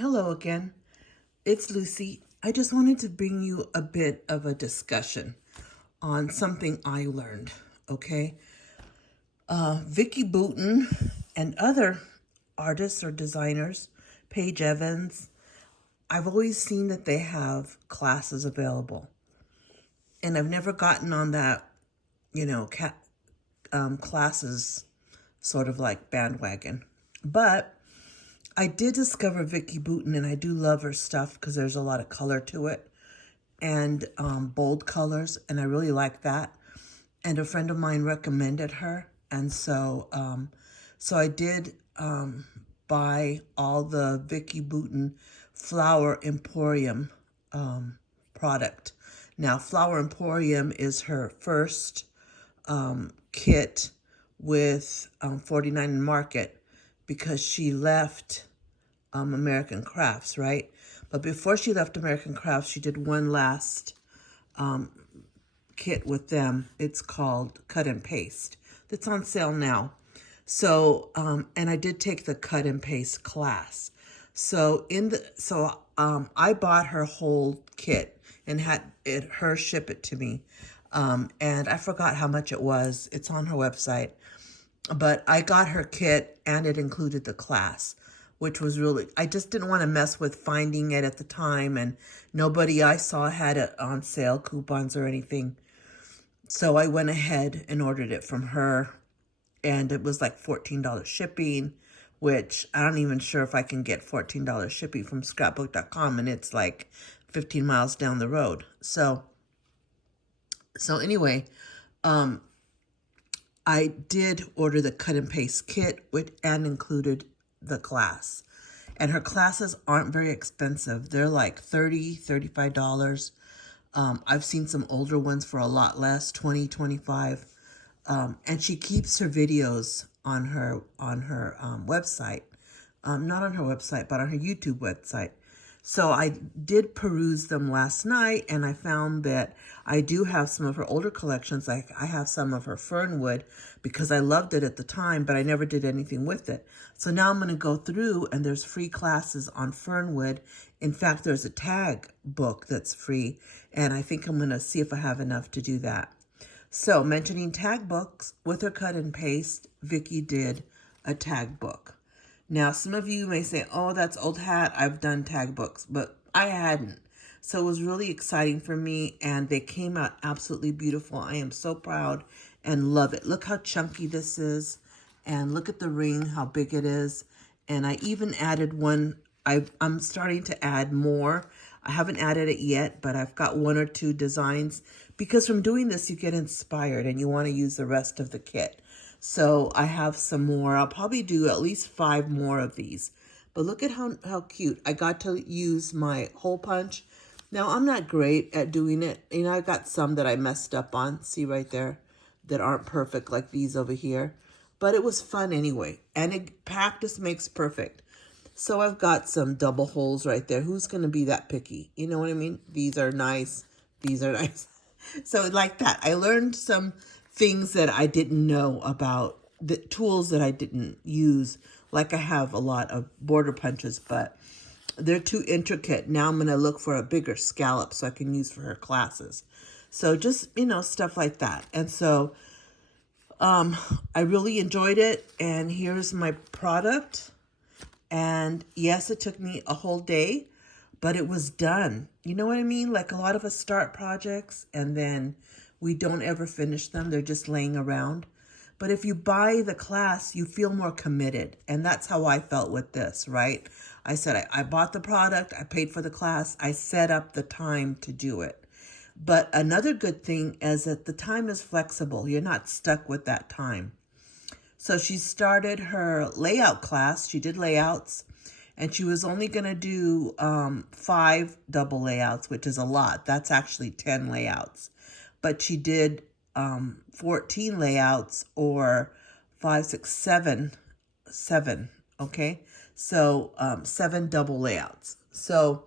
Hello again. It's Lucy. I just wanted to bring you a bit of a discussion on something I learned, okay? Vicki Boutin and other artists or designers, Paige Evans, I've always seen that they have classes available. And I've never gotten on that, classes sort of like bandwagon. But I did discover Vicki Boutin, and I do love her stuff because there's a lot of color to it and bold colors, and I really like that. And a friend of mine recommended her, and so I did buy all the Vicki Boutin Flower Emporium product. Now, Flower Emporium is her first kit with 49 Market, because she left American Crafts, right? But before she left American Crafts, she did one last kit with them. It's called Cut and Paste. It's on sale now. So, and I did take the Cut and Paste class. So I bought her whole kit and had her ship it to me. And I forgot how much it was. It's on her website. But I got her kit and it included the class, which was really, I just didn't want to mess with finding it at the time, and nobody I saw had it on sale, coupons or anything. So I went ahead and ordered it from her, and it was like $14 shipping, which I don't even sure if I can get $14 shipping from scrapbook.com, and it's like 15 miles down the road. So anyway, I did order the Cut and Paste kit, and included the class. And her classes aren't very expensive. They're like $30, $35. I've seen some older ones for a lot less, $20, $25. And she keeps her videos on her website. Not on her website, but on her YouTube website. So I did peruse them last night, and I found that I do have some of her older collections. Like I have some of her Fernwood because I loved it at the time, but I never did anything with it. So now I'm going to go through, and there's free classes on Fernwood. In fact, there's a tag book that's free, and I think I'm going to see if I have enough to do that. So mentioning tag books, with her Cut and Paste, Vicki did a tag book. Now, some of you may say, oh, that's old hat. I've done tag books, but I hadn't. So it was really exciting for me, and they came out absolutely beautiful. I am so proud and love it. Look how chunky this is, and look at the ring, how big it is. And I even added one. I'm starting to add more. I haven't added it yet, but I've got one or two designs, because from doing this, you get inspired and you want to use the rest of the kit. So I have some more. I'll probably do at least 5 more of these. But look at how cute. I got to use my hole punch. Now, I'm not great at doing it. You know, I got some that I messed up on. See right there? That aren't perfect, like these over here. But it was fun anyway. And practice makes perfect. So I've got some double holes right there. Who's going to be that picky? You know what I mean? These are nice. These are nice. So like that. I learned some things that I didn't know about, the tools that I didn't use. Like I have a lot of border punches, but they're too intricate. Now I'm going to look for a bigger scallop so I can use for her classes. So just, stuff like that. And so I really enjoyed it. And here's my product. And yes, it took me a whole day, but it was done. You know what I mean? Like a lot of us start projects and then we don't ever finish them. They're just laying around. But if you buy the class, you feel more committed. And that's how I felt with this, right? I said, I bought the product, I paid for the class, I set up the time to do it. But another good thing is that the time is flexible. You're not stuck with that time. So she started her layout class. She did layouts, and she was only going to do 5 double layouts, which is a lot. That's actually 10 layouts. But she did 14 layouts, or 5, 6, 7, okay? So 7 double layouts. So,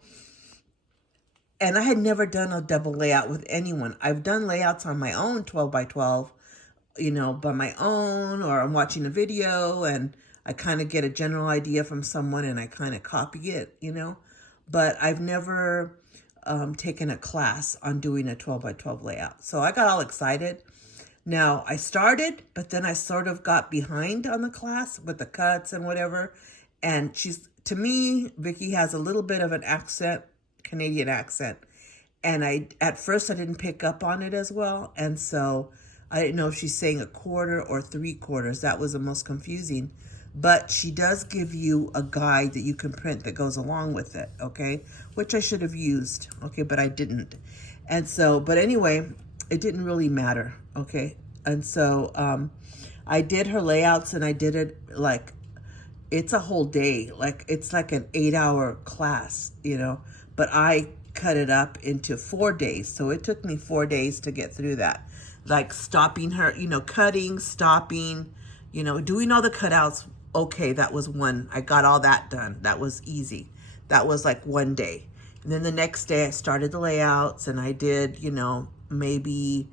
and I had never done a double layout with anyone. I've done layouts on my own 12 by 12, by my own, or I'm watching a video and I kind of get a general idea from someone and I kind of copy it, but I've never taken a class on doing a 12 by 12 layout. So I got all excited. Now I started, but then I sort of got behind on the class with the cuts and whatever. And to me, Vicki has a little bit of an accent, Canadian accent. And at first I didn't pick up on it as well. And so I didn't know if she's saying a quarter or 3/4. That was the most confusing. But she does give you a guide that you can print that goes along with it, okay? Which I should have used, okay, but I didn't. And so, but anyway, it didn't really matter, okay? And so I did her layouts and I did it like, it's a whole day. Like, it's like an 8-hour class, but I cut it up into 4 days. So it took me 4 days to get through that. Like stopping her, cutting, stopping, doing all the cutouts. Okay, that was one. I got all that done. That was easy. That was like 1 day. And then the next day I started the layouts and I did, maybe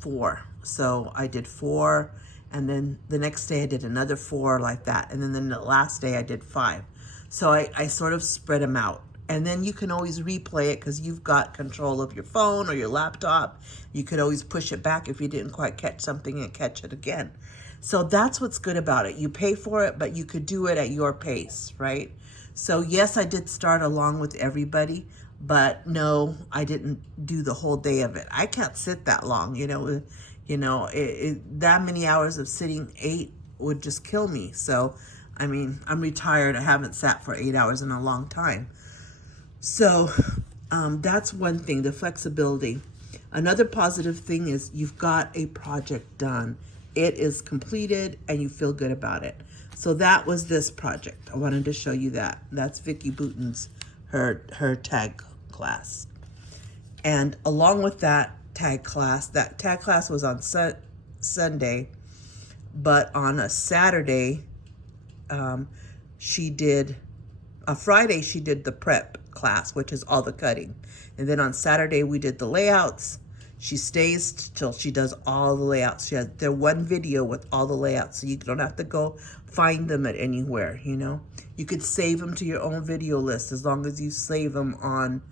4. So I did 4. And then the next day I did another 4 like that. And then the last day I did 5. So I sort of spread them out. And then you can always replay it because you've got control of your phone or your laptop. You could always push it back if you didn't quite catch something and catch it again. So that's what's good about it. You pay for it, but you could do it at your pace, right? So yes, I did start along with everybody, but no, I didn't do the whole day of it. I can't sit that long, that many hours of sitting 8 would just kill me. So, I mean, I'm retired. I haven't sat for 8 hours in a long time. So that's one thing, the flexibility. Another positive thing is you've got a project done. It is completed and you feel good about it. So that was this project. I wanted to show you that. That's Vicki Boutin's, her tag class. And along with that tag class was on Sunday, but on a Saturday, Friday she did the prep class, which is all the cutting. And then on Saturday we did the layouts. She stays till she does all the layouts. She has their one video with all the layouts, so you don't have to go find them at anywhere, You could save them to your own video list as long as you save them on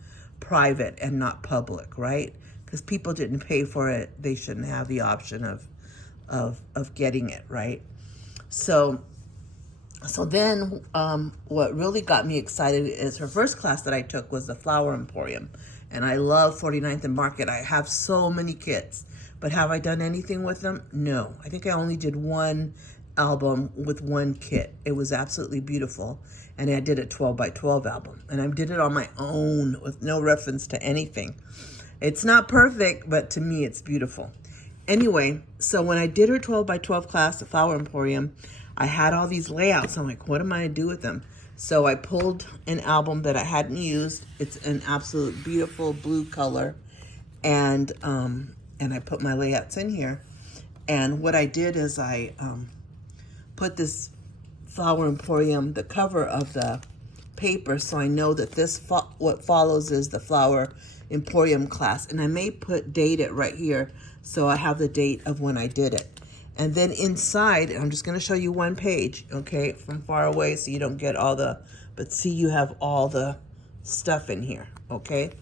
private and not public, right? Because people didn't pay for it. They shouldn't have the option of getting it, right? So then what really got me excited is her first class that I took was the Flower Emporium. And I love 49th and Market. I have so many kits. But have I done anything with them? No. I think I only did one album with one kit. It was absolutely beautiful. And I did a 12 by 12 album. And I did it on my own with no reference to anything. It's not perfect, but to me it's beautiful. Anyway, so when I did her 12 by 12 class, the Flower Emporium, I had all these layouts. I'm like, what am I going to do with them? So I pulled an album that I hadn't used. It's an absolute beautiful blue color. And I put my layouts in here. And what I did is I put this Flower Emporium, the cover of the paper, so I know that what follows is the Flower Emporium class. And I may date it right here so I have the date of when I did it. And then inside, I'm just going to show you one page, okay, from far away so you don't get but see, you have all the stuff in here, okay?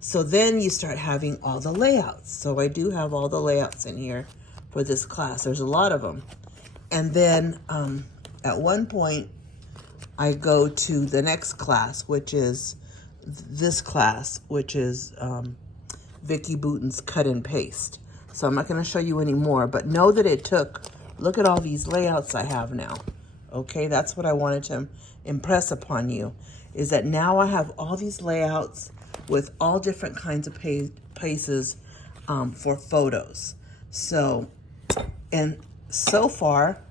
So then you start having all the layouts. So I do have all the layouts in here for this class. There's a lot of them. And then at one point, I go to the next class, which is this class, which is Vicki Boutin's Cut and Paste. So I'm not going to show you any more, but know that look at all these layouts I have now. Okay, that's what I wanted to impress upon you, is that now I have all these layouts with all different kinds of places for photos. So, and so far,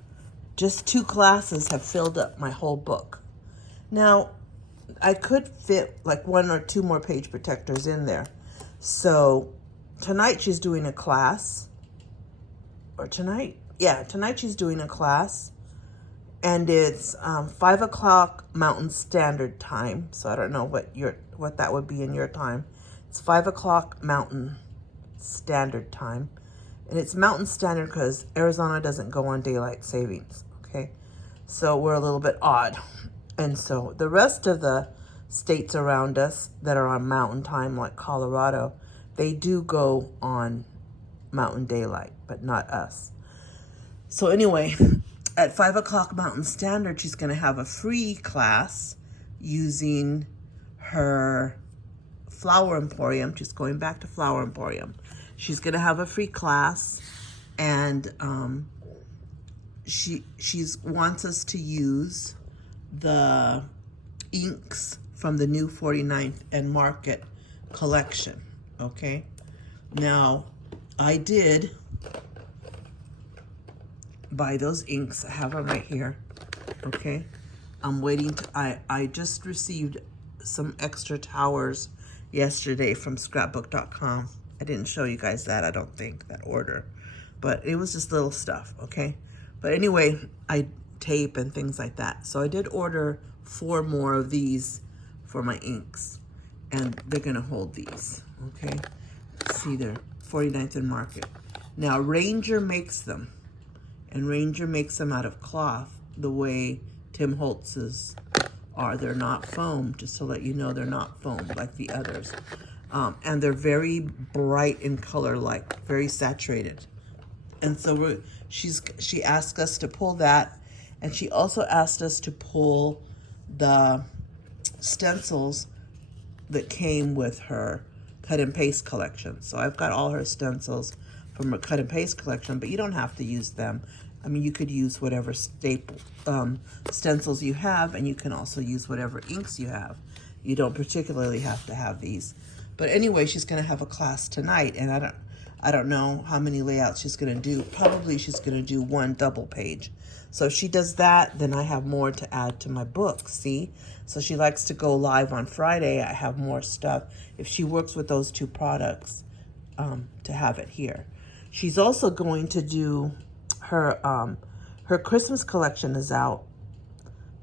just 2 classes have filled up my whole book. Now, I could fit like 1 or 2 more page protectors in there. So tonight she's doing a class, tonight she's doing a class, and it's 5 o'clock Mountain Standard Time. So I don't know what that would be in your time. It's 5 o'clock Mountain Standard Time, and it's Mountain Standard because Arizona doesn't go on daylight savings. Okay, So we're a little bit odd. And so the rest of the states around us that are on mountain time, like Colorado, they do go on mountain daylight, but not us. So anyway, at 5 o'clock Mountain Standard, she's going to have a free class using her Flower Emporium. She's going back to Flower Emporium. She's going to have a free class, and she wants us to use the inks from the new 49th and Market collection, okay? Now, I did buy those inks. I have them right here, okay? I'm waiting to, I just received some extra towers yesterday from scrapbook.com. I didn't show you guys that, I don't think, that order. But it was just little stuff, okay? But anyway, I tape and things like that. So I did order 4 more of these for my inks. And they're gonna hold these, okay? See, they're 49th and Market. Now, Ranger makes them. And Ranger makes them out of cloth the way Tim Holtz's are. They're not foam, just to let you know, they're not foam like the others. And they're very bright in color, like very saturated. And so she asked us to pull that, and she also asked us to pull the stencils that came with her cut and paste collection. So I've got all her stencils from her cut and paste collection, but you don't have to use them. I mean, you could use whatever staple stencils you have, and you can also use whatever inks you have. You don't particularly have to have these. But anyway, she's gonna have a class tonight, and I don't know how many layouts she's gonna do. Probably she's gonna do 1 double page. So if she does that, then I have more to add to my book, see? So she likes to go live on Friday. I have more stuff. If she works with those 2 products, to have it here. She's also going to do her Christmas collection is out.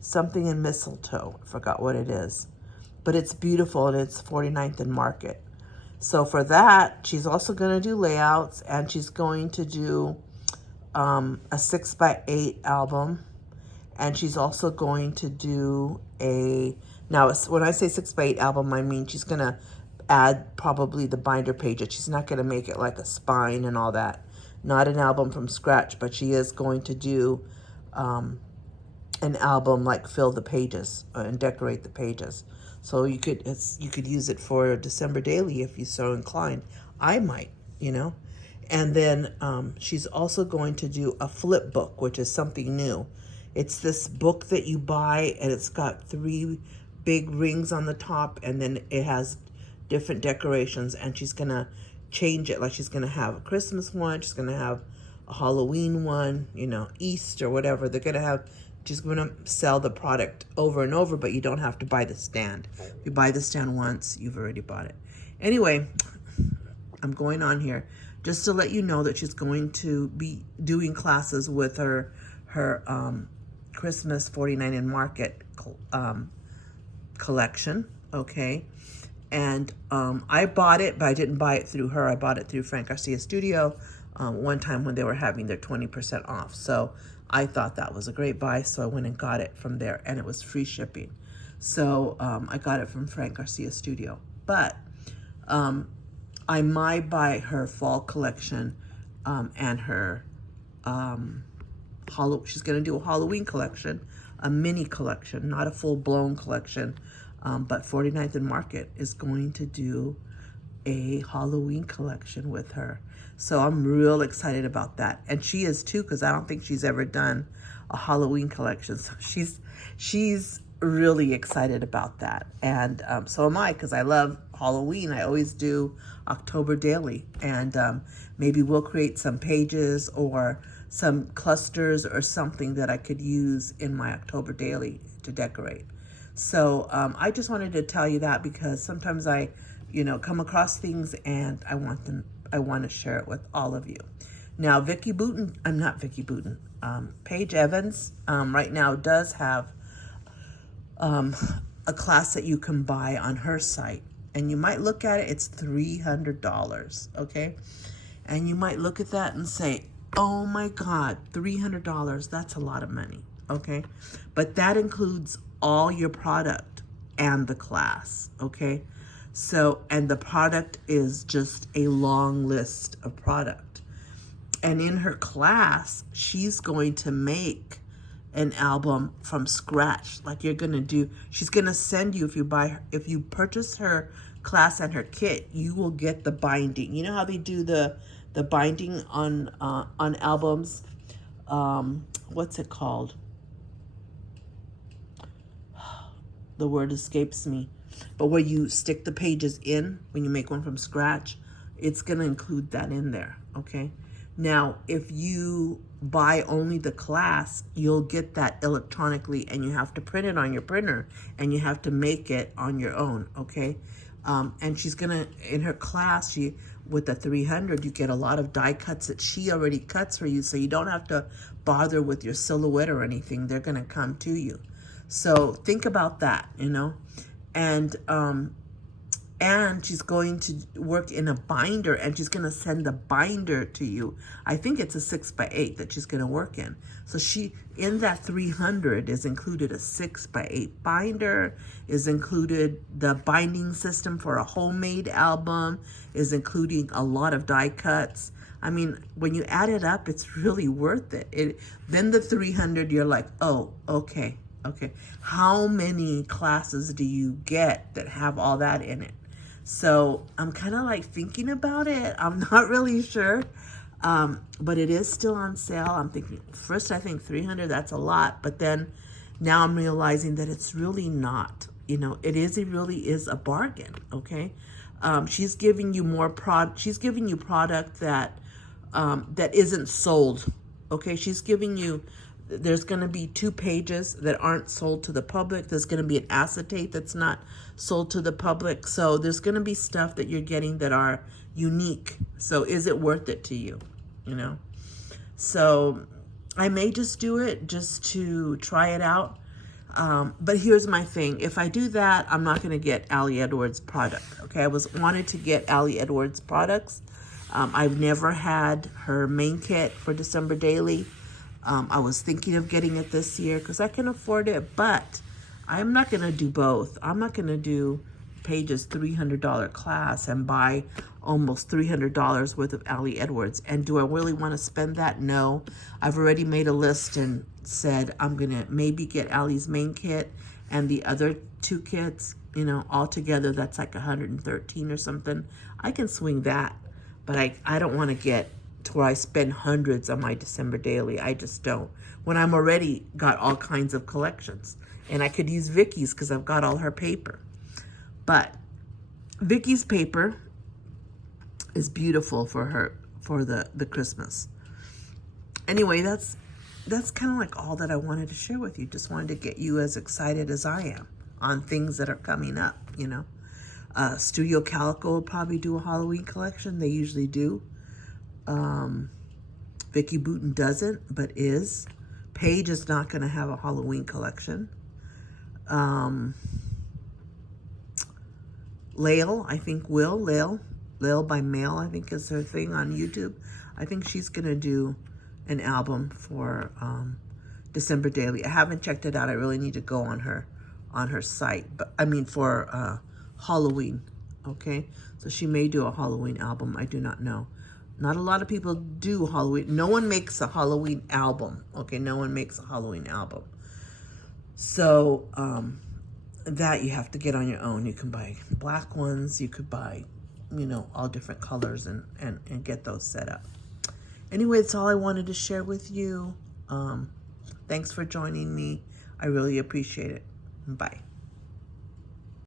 Something in mistletoe. I forgot what it is. But it's beautiful, and it's 49th and Market. So for that, she's also going to do layouts, and she's going to do a 6x8 album, and she's also going to do now when I say 6x8 album, I mean she's going to add probably the binder pages. She's not going to make it like a spine and all that. Not an album from scratch, but she is going to do an album like fill the pages and decorate the pages. So you could use it for December Daily if you're so inclined. I might, you know. And then she's also going to do a flip book, which is something new. It's this book that you buy, and it's got 3 big rings on the top, and then it has different decorations, and she's going to change it. Like she's going to have a Christmas one, she's going to have a Halloween one, you know, Easter, whatever. They're going to have, she's going to sell the product over and over, but you don't have to buy the stand. If you buy the stand once, you've already bought it. Anyway, I'm going on here just to let you know that she's going to be doing classes with her Christmas 49 and Market collection, okay? And I bought it, but I didn't buy it through her. I bought it through Frank Garcia Studio one time when they were having their 20% off. So I thought that was a great buy, so I went and got it from there, and it was free shipping. So I got it from Frank Garcia Studio. But I might buy her fall collection and her she's going to do a Halloween collection, a mini collection, not a full-blown collection. But 49th and Market is going to do a Halloween collection with her. So I'm real excited about that. And she is too, because I don't think she's ever done a Halloween collection. So she's really excited about that. And so am I, because I love Halloween. I always do October Daily. And maybe we'll create some pages or some clusters or something that I could use in my October Daily to decorate. So I just wanted to tell you that, because sometimes I, come across things and I want to share it with all of you. Now, Paige Evans right now does have a class that you can buy on her site, and you might look at it, it's $300, okay? And you might look at that and say, oh my God, $300, that's a lot of money. okay? But that includes all your product and the class, okay? So, and the product is just a long list of product. And in her class, she's going to make an album from scratch, like you're gonna do. She's gonna send you, if you purchase her class and her kit, you will get the binding. You know how they do the binding on albums? What's it called? The word escapes me. But where you stick the pages in when you make one from scratch, it's gonna include that in there, okay? Now, if you buy only the class, you'll get that electronically, and you have to print it on your printer, and you have to make it on your own, okay? And she's gonna, in her class, with the 300, you get a lot of die cuts that she already cuts for you, so you don't have to bother with your silhouette or anything. They're gonna come to you. So think about that, you know? And she's going to work in a binder, and she's going to send the binder to you. I think it's a 6x8 that she's going to work in. So in that 300 is included a 6x8 binder, is included the binding system for a homemade album, is including a lot of die cuts. I mean, when you add it up, it's really worth it. Then the 300, you're like, oh, okay. How many classes do you get that have all that in it? So I'm kind of like thinking about it. I'm not really sure, but it is still on sale. I'm thinking, first I think 300, that's a lot. But then now I'm realizing that it's really not. You know, it really is a bargain, okay? She's giving you she's giving you product that isn't sold, okay? She's giving you, there's going to be 2 pages that aren't sold to the public. There's going to be an acetate that's not sold to the public. So there's going to be stuff that you're getting that are unique. So is it worth it to you? You know? So I may just do it just to try it out. But here's my thing. If I do that, I'm not going to get Allie Edwards product. Okay. I wanted to get Allie Edwards products. I've never had her main kit for December Daily. I was thinking of getting it this year because I can afford it, but I'm not going to do both. I'm not going to do Paige's $300 class and buy almost $300 worth of Allie Edwards. And do I really want to spend that? No. I've already made a list and said I'm going to maybe get Allie's main kit and the other 2 kits, you know, all together. That's like 113 or something. I can swing that, but I don't want to get to where I spend hundreds on my December Daily. I just don't. When I'm already got all kinds of collections. And I could use Vicki's because I've got all her paper. But Vicki's paper is beautiful for the Christmas. Anyway, that's kind of like all that I wanted to share with you. Just wanted to get you as excited as I am on things that are coming up, you know. Studio Calico will probably do a Halloween collection. They usually do. Vicki Boutin doesn't, but is. Paige is not going to have a Halloween collection. Lael, I think will. Lael by Mail, I think is her thing on YouTube. I think she's going to do an album for December Daily. I haven't checked it out. I really need to go on her site. But I mean for Halloween, okay? So she may do a Halloween album. I do not know. Not a lot of people do Halloween. No one makes a Halloween album. Okay, no one makes a Halloween album. So that you have to get on your own. You can buy black ones. You could buy, you know, all different colors and get those set up. Anyway, that's all I wanted to share with you. Thanks for joining me. I really appreciate it. Bye.